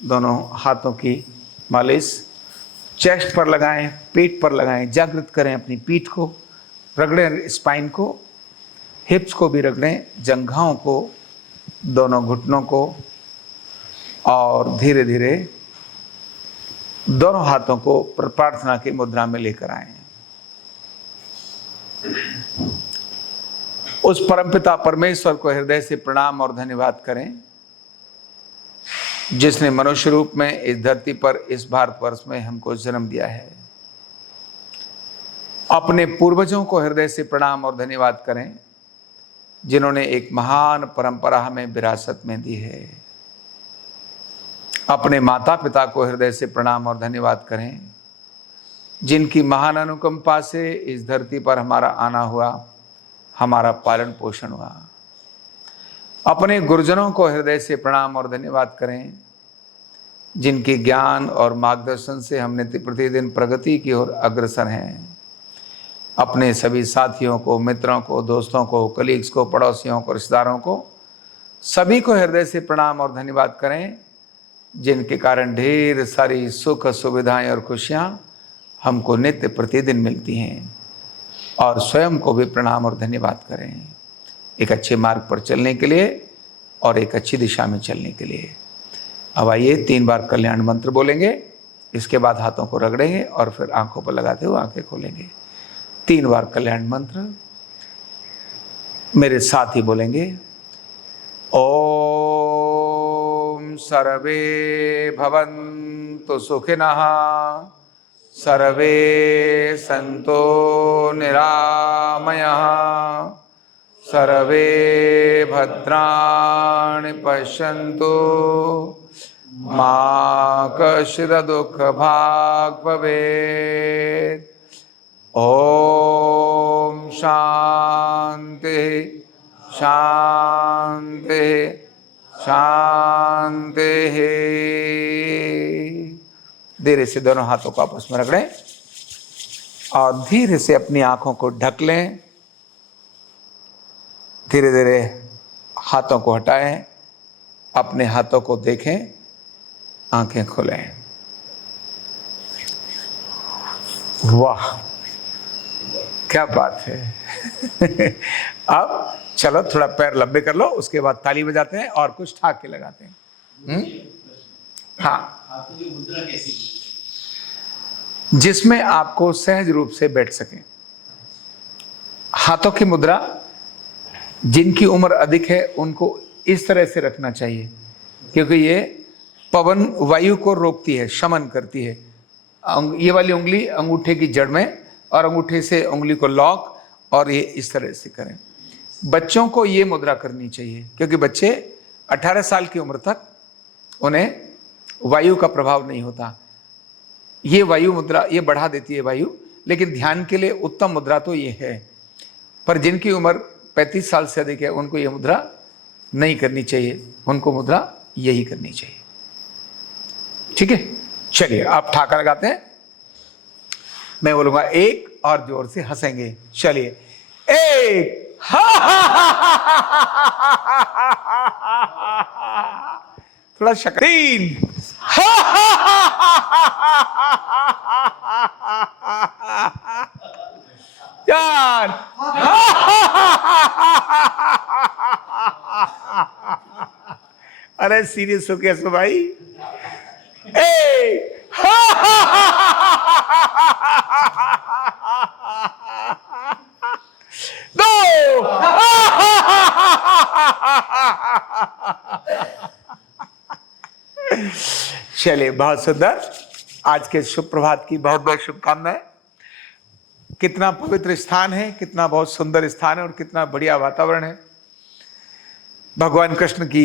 दोनों हाथों की मालिश चेस्ट पर लगाएं, पेट पर लगाएं, जागृत करें अपनी पीठ को, रगड़ें स्पाइन को, हिप्स को भी रगड़ें, जंघाओं को, दोनों घुटनों को, और धीरे धीरे दोनों हाथों को प्रार्थना की मुद्रा में लेकर आएं। उस परमपिता परमेश्वर को हृदय से प्रणाम और धन्यवाद करें जिसने मनुष्य रूप में इस धरती पर, इस भारतवर्ष में हमको जन्म दिया है। अपने पूर्वजों को हृदय से प्रणाम और धन्यवाद करें जिन्होंने एक महान परंपरा हमें विरासत में दी है। अपने माता पिता को हृदय से प्रणाम और धन्यवाद करें जिनकी महान अनुकंपा से इस धरती पर हमारा आना हुआ, हमारा पालन पोषण हुआ। अपने गुरुजनों को हृदय से प्रणाम और धन्यवाद करें जिनके ज्ञान और मार्गदर्शन से हम नित्य प्रतिदिन प्रगति की ओर अग्रसर हैं। अपने सभी साथियों को, मित्रों को, दोस्तों को, कलीग्स को, पड़ोसियों को, रिश्तेदारों को, सभी को हृदय से प्रणाम और धन्यवाद करें जिनके कारण ढेर सारी सुख सुविधाएं और खुशियां हमको नित्य प्रतिदिन मिलती हैं। और स्वयं को भी प्रणाम और धन्यवाद करें एक अच्छे मार्ग पर चलने के लिए और एक अच्छी दिशा में चलने के लिए। अब आइए 3 बार कल्याण मंत्र बोलेंगे, इसके बाद हाथों को रगड़ेंगे और फिर आंखों पर लगाते हुए आंखें खोलेंगे। 3 बार कल्याण मंत्र मेरे साथ ही बोलेंगे। ओम सर्वे भवन्तु सुखिनः, सर्वे सन्तो निरामयः, सर्वे भद्राणि पश्यन्तु, मा कश्चित् दुःखभाग् भवेत्। ओम शांति शांति शांति। धीरे से दोनों हाथों को आपस में रगड़ें और धीरे से अपनी आंखों को ढक लें। धीरे धीरे हाथों को हटाएं, अपने हाथों को देखें, आंखें खोलें। वाह, क्या बात है। अब चलो थोड़ा पैर लंबे कर लो, उसके बाद ताली बजाते हैं और कुछ ठाके लगाते हैं। हाँ, जिसमें आपको सहज रूप से बैठ सके। हाथों की मुद्रा जिनकी उम्र अधिक है उनको इस तरह से रखना चाहिए क्योंकि ये पवन वायु को रोकती है, शमन करती है। ये वाली उंगली अंगूठे की जड़ में और अंगूठे से उंगली को लॉक, और ये इस तरह से करें। बच्चों को ये मुद्रा करनी चाहिए क्योंकि बच्चे 18 साल की उम्र तक उन्हें वायु का प्रभाव नहीं होता। ये वायु मुद्रा ये बढ़ा देती है वायु, लेकिन ध्यान के लिए उत्तम मुद्रा तो ये है। पर जिनकी उम्र 35 साल से अधिक है उनको ये मुद्रा नहीं करनी चाहिए, उनको मुद्रा यही करनी चाहिए। ठीक है, चलिए आप ठाका लगाते हैं। मैं बोलूंगा एक और जोर से हंसेंगे। चलिए, एक, थोड़ा शक्ल, 3, 4, अरे सीरियस हो कैसे भाई? एक, दो, चलिए, बहुत सुंदर। आज के शुभ प्रभात की बहुत बहुत शुभकामनाएं। कितना पवित्र स्थान है, कितना बहुत सुंदर स्थान है और कितना बढ़िया वातावरण है। भगवान कृष्ण की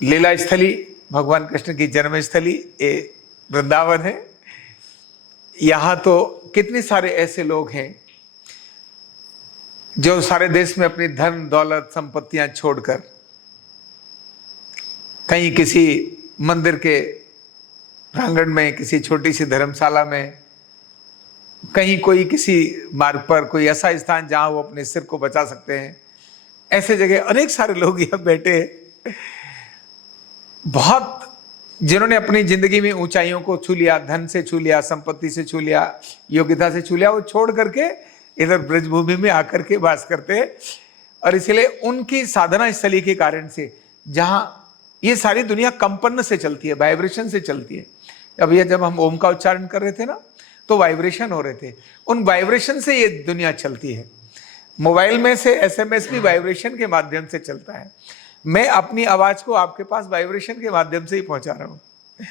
लीला स्थली, भगवान कृष्ण की जन्म स्थली ये वृंदावन है। यहाँ तो कितने सारे ऐसे लोग हैं जो सारे देश में अपनी धन दौलत संपत्तियां छोड़कर कहीं किसी मंदिर के प्रांगण में, किसी छोटी सी धर्मशाला में, कहीं कोई किसी मार्ग पर कोई ऐसा स्थान जहां वो अपने सिर को बचा सकते हैं, ऐसे जगह अनेक सारे लोग यहाँ बैठे हैं। बहुत जिन्होंने अपनी जिंदगी में ऊंचाइयों को छू लिया, धन से छू लिया, संपत्ति से छू लिया, योग्यता से छू लिया, वो छोड़ करके इधर ब्रजभूमि में आकर के वास करते हैं। और इसलिए उनकी साधना स्थली के कारण से, जहां ये सारी दुनिया कंपन से चलती है, वाइब्रेशन से चलती है। अब ये जब हम ओम का उच्चारण कर रहे थे ना, तो वाइब्रेशन हो रहे थे, उन वाइब्रेशन से ये दुनिया चलती है। मोबाइल में से एसएमएस भी वाइब्रेशन के माध्यम से चलता है। मैं अपनी आवाज को आपके पास वाइब्रेशन के माध्यम से ही पहुंचा रहा हूं।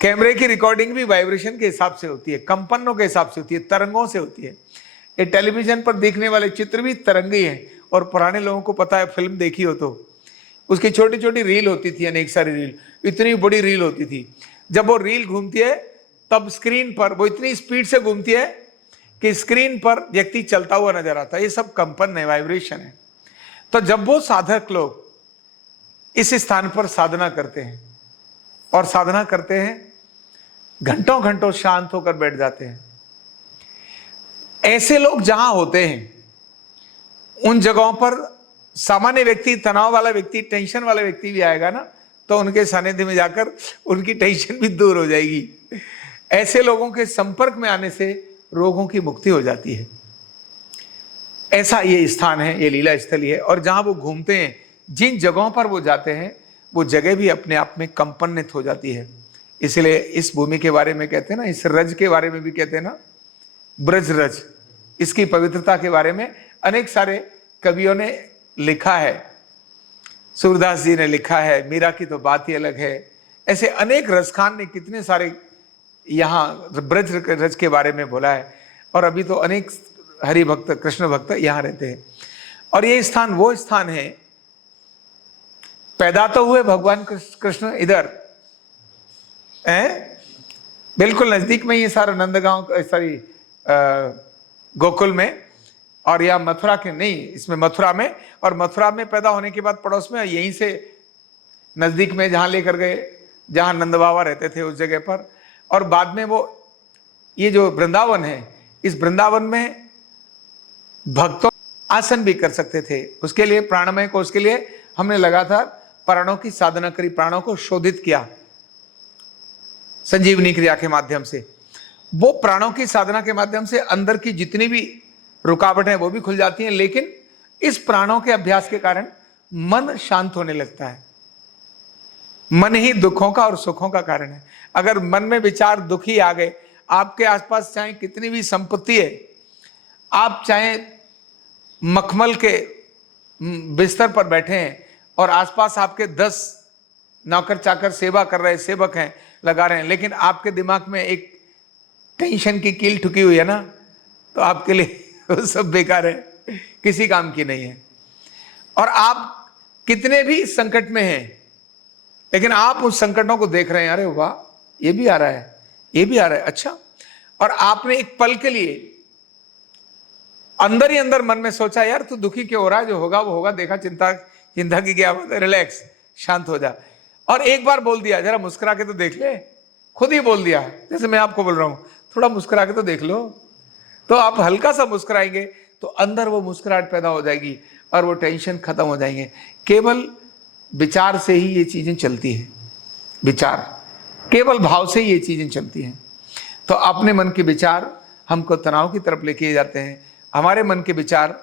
कैमरे की रिकॉर्डिंग भी वाइब्रेशन के हिसाब से होती है, कंपनों के हिसाब से होती है, तरंगों से होती है। ये टेलीविजन पर देखने वाले चित्र भी तरंगी हैं। और पुराने लोगों को पता है, फिल्म देखी हो तो उसकी छोटी छोटी रील होती थी, अनेक सारी रील, इतनी बड़ी रील होती थी। जब वो रील घूमती है तब स्क्रीन पर वो इतनी स्पीड से घूमती है कि स्क्रीन पर व्यक्ति चलता हुआ नजर आता है। ये सब कंपन है, वाइब्रेशन है। तो जब वो साधक लोग इस स्थान पर साधना करते हैं और साधना करते हैं, घंटों घंटों शांत होकर बैठ जाते हैं। ऐसे लोग जहां होते हैं उन जगहों पर सामान्य व्यक्ति, तनाव वाला व्यक्ति, टेंशन वाला व्यक्ति भी आएगा ना, तो उनके सानिध्य में जाकर उनकी टेंशन भी दूर हो जाएगी। ऐसे लोगों के संपर्क में आने से रोगों की मुक्ति हो जाती है। ऐसा ये स्थान है, ये लीला स्थली है। और जहां वो घूमते हैं, जिन जगहों पर वो जाते हैं, वो जगह भी अपने आप में कंपनित हो जाती है। इसलिए इस भूमि के बारे में कहते हैं ना, इस रज के बारे में भी कहते हैं ना, ब्रज रज। इसकी पवित्रता के बारे में अनेक सारे कवियों ने लिखा है। सूरदास जी ने लिखा है, मीरा की तो बात ही अलग है। ऐसे अनेक रसखान ने कितने सारे यहाँ ब्रज रज के बारे में बोला है। और अभी तो अनेक हरि भक्त, कृष्ण भक्त यहाँ रहते हैं। और ये स्थान वो स्थान है, पैदा तो हुए भगवान कृष्ण इधर बिल्कुल नजदीक में, ये सारा नंदगांव, सारी गोकुल में, और या मथुरा के नहीं, इसमें मथुरा में। और मथुरा में पैदा होने के बाद पड़ोस में यहीं से नजदीक में जहां लेकर गए, जहां नंद बाबा रहते थे उस जगह पर। और बाद में वो ये जो वृंदावन है, इस वृंदावन में भक्तों आसन भी कर सकते थे। उसके लिए प्राणमय को, उसके लिए हमने लगातार प्राणों की साधना करी, प्राणों को शोधित किया संजीवनी क्रिया के माध्यम से। वो प्राणों की साधना के माध्यम से अंदर की जितनी भी रुकावटें वो भी खुल जाती हैं। लेकिन इस प्राणों के अभ्यास के कारण मन शांत होने लगता है। मन ही दुखों का और सुखों का कारण है। अगर मन में विचार दुखी आ गए, आपके आसपास चाहे कितनी भी संपत्ति है, आप चाहे मखमल के बिस्तर पर बैठे हैं और आसपास आपके 10 नौकर चाकर सेवा कर रहे, सेवक हैं, लगा रहे हैं, लेकिन आपके दिमाग में एक टेंशन की कील ठुकी हुई है ना, तो आपके लिए वो सब बेकार है, किसी काम की नहीं है। और आप कितने भी संकट में हैं, लेकिन आप उस संकटों को देख रहे हैं, अरे वाह ये भी आ रहा है, ये भी आ रहा है, अच्छा। और आपने एक पल के लिए अंदर ही अंदर मन में सोचा, यार तू दुखी क्यों हो रहा है, जो होगा वो होगा, देखा, चिंता की क्या बात है, रिलैक्स, शांत हो जा। और एक बार बोल दिया, जरा मुस्कुरा के तो देख ले, खुद ही बोल दिया, जैसे मैं आपको बोल रहा हूं, थोड़ा मुस्कुरा के तो देख लो। तो आप हल्का सा मुस्कुराएंगे तो अंदर वो मुस्कुराहट पैदा हो जाएगी और वो टेंशन खत्म हो जाएंगे। केवल विचार से ही ये चीजें चलती हैं, विचार, केवल भाव से ही ये चीजें चलती हैं। तो अपने मन के विचार हमको तनाव की तरफ लेके जाते हैं, हमारे मन के विचार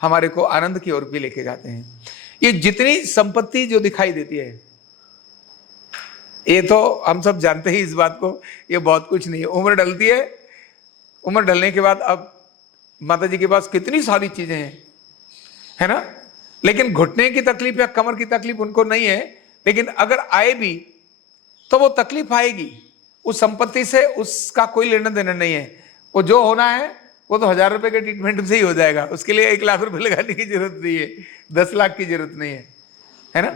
हमारे को आनंद की ओर भी लेके जाते हैं। ये जितनी संपत्ति जो दिखाई देती है, ये तो हम सब जानते ही इस बात को, ये बहुत कुछ नहीं है। उम्र ढलती है, उम्र ढलने के बाद अब माता जी के पास कितनी सारी चीजें हैं, है ना, लेकिन घुटने की तकलीफ या कमर की तकलीफ उनको नहीं है। लेकिन अगर आए भी तो वो तकलीफ आएगी। उस संपत्ति से उसका कोई लेना देना नहीं है, वो जो होना है वो तो 1000 रुपए के ट्रीटमेंट से ही हो जाएगा, उसके लिए 1 लाख रुपए लगाने की जरूरत नहीं है, 10 लाख की जरूरत नहीं है ना।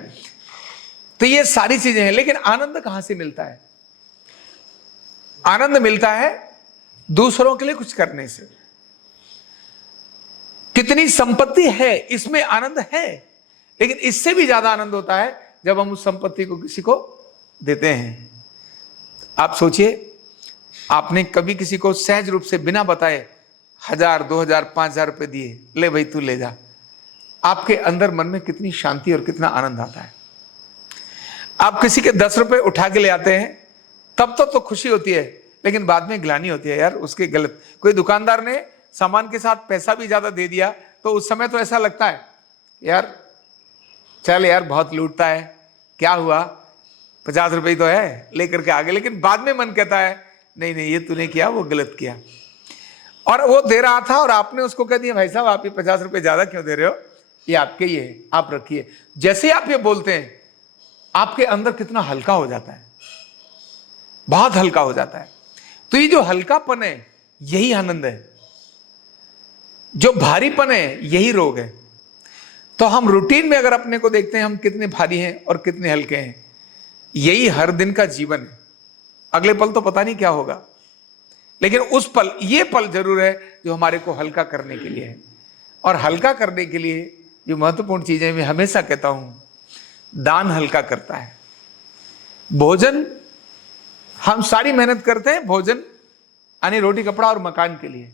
तो ये सारी चीजें हैं। लेकिन आनंद कहां से मिलता है? आनंद मिलता है दूसरों के लिए कुछ करने से। कितनी संपत्ति है इसमें आनंद है, लेकिन इससे भी ज्यादा आनंद होता है जब हम उस संपत्ति को किसी को देते हैं। आप सोचिए, आपने कभी किसी को सहज रूप से बिना बताए 1000, 2000, 5000 रुपए दिए, ले भाई तू ले जा, आपके अंदर मन में कितनी शांति और कितना आनंद आता है। आप किसी के 10 रुपए उठा के ले आते हैं, तब तो खुशी होती है, लेकिन बाद में ग्लानि होती है, यार उसके गलत, कोई दुकानदार ने सामान के साथ पैसा भी ज्यादा दे दिया तो उस समय तो ऐसा लगता है यार चल यार बहुत लूटता है, क्या हुआ 50 रुपए तो है, लेकर के आगे। लेकिन बाद में मन कहता है नहीं नहीं ये तूने किया वो गलत किया। और वो दे रहा था और आपने उसको कह दिया भाई साहब आप ये 50 रुपए ज्यादा क्यों दे रहे हो, ये आपके ही है, आप रखिए। जैसे आप ये बोलते हैं आपके अंदर कितना हल्का हो जाता है, बहुत हल्का हो जाता है। तो ये जो हल्कापन है यही आनंद है, जो भारीपन है यही रोग है। तो हम रूटीन में अगर अपने को देखते हैं हम कितने भारी हैं और कितने हल्के हैं, यही हर दिन का जीवन है। अगले पल तो पता नहीं क्या होगा, लेकिन उस पल, ये पल जरूर है जो हमारे को हल्का करने के लिए है। और हल्का करने के लिए जो महत्वपूर्ण चीजें मैं हमेशा कहता हूं, दान हल्का करता है। भोजन, हम सारी मेहनत करते हैं भोजन यानी रोटी कपड़ा और मकान के लिए,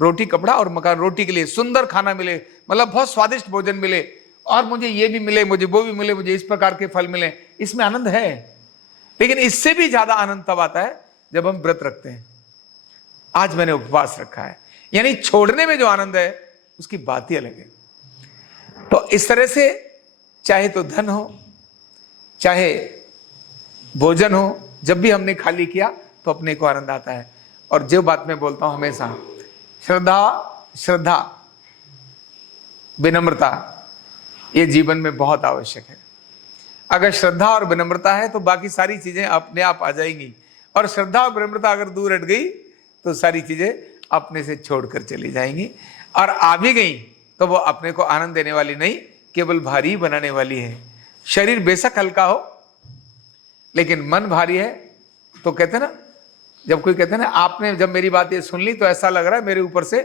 रोटी कपड़ा और मकान, रोटी के लिए सुंदर खाना मिले, मतलब बहुत स्वादिष्ट भोजन मिले, और मुझे ये भी मिले, मुझे वो भी मिले, मुझे इस प्रकार के फल मिले, इसमें आनंद है। लेकिन इससे भी ज्यादा आनंद तब आता है जब हम व्रत रखते हैं। आज मैंने उपवास रखा है, यानी छोड़ने में जो आनंद है उसकी बात ही अलग है। तो इस तरह से चाहे तो धन हो चाहे भोजन हो, जब भी हमने खाली किया तो अपने को आनंद आता है। और जो बात मैं बोलता हूं हमेशा, श्रद्धा, विनम्रता, ये जीवन में बहुत आवश्यक है। अगर श्रद्धा और विनम्रता है तो बाकी सारी चीजें अपने आप आ जाएंगी, और श्रद्धा और विनम्रता अगर दूर हट गई तो सारी चीजें अपने से छोड़कर चली जाएंगी, और आ भी गई तो वो अपने को आनंद देने वाली नहीं, केवल भारी बनाने वाली है। शरीर बेशक हल्का हो लेकिन मन भारी है। तो कहते ना, जब कोई कहते ना आपने जब मेरी बात ये सुन ली तो ऐसा लग रहा है मेरे ऊपर से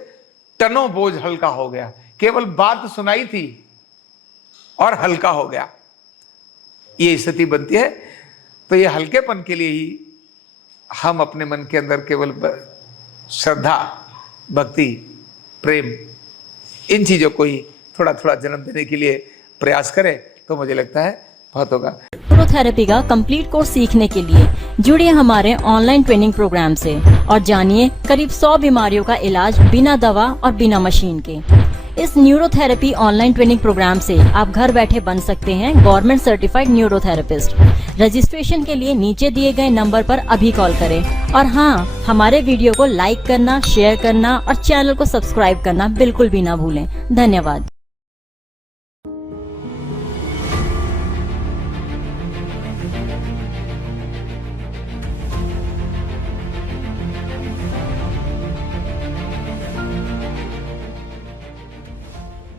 टनों बोझ हल्का हो गया, केवल बात सुनाई थी और हल्का हो गया, ये स्थिति बनती है। तो ये हल्केपन के लिए ही हम अपने मन के अंदर केवल श्रद्धा, भक्ति, प्रेम, इन चीजों को ही थोड़ा थोड़ा जन्म देने के लिए प्रयास करें तो मुझे लगता है बहुत होगा। न्यूरोथेरेपी का कंप्लीट कोर्स सीखने के लिए जुड़िए हमारे ऑनलाइन ट्रेनिंग प्रोग्राम से और जानिए करीब 100 बीमारियों का इलाज बिना दवा और बिना मशीन के। इस न्यूरोथेरेपी ऑनलाइन ट्रेनिंग प्रोग्राम से आप घर बैठे बन सकते हैं गवर्नमेंट सर्टिफाइड न्यूरोथेरेपिस्ट। रजिस्ट्रेशन के लिए नीचे दिए गए नंबर पर अभी कॉल करें। और हाँ, हमारे वीडियो को लाइक करना, शेयर करना और चैनल को सब्सक्राइब करना बिल्कुल भी ना भूलें। धन्यवाद।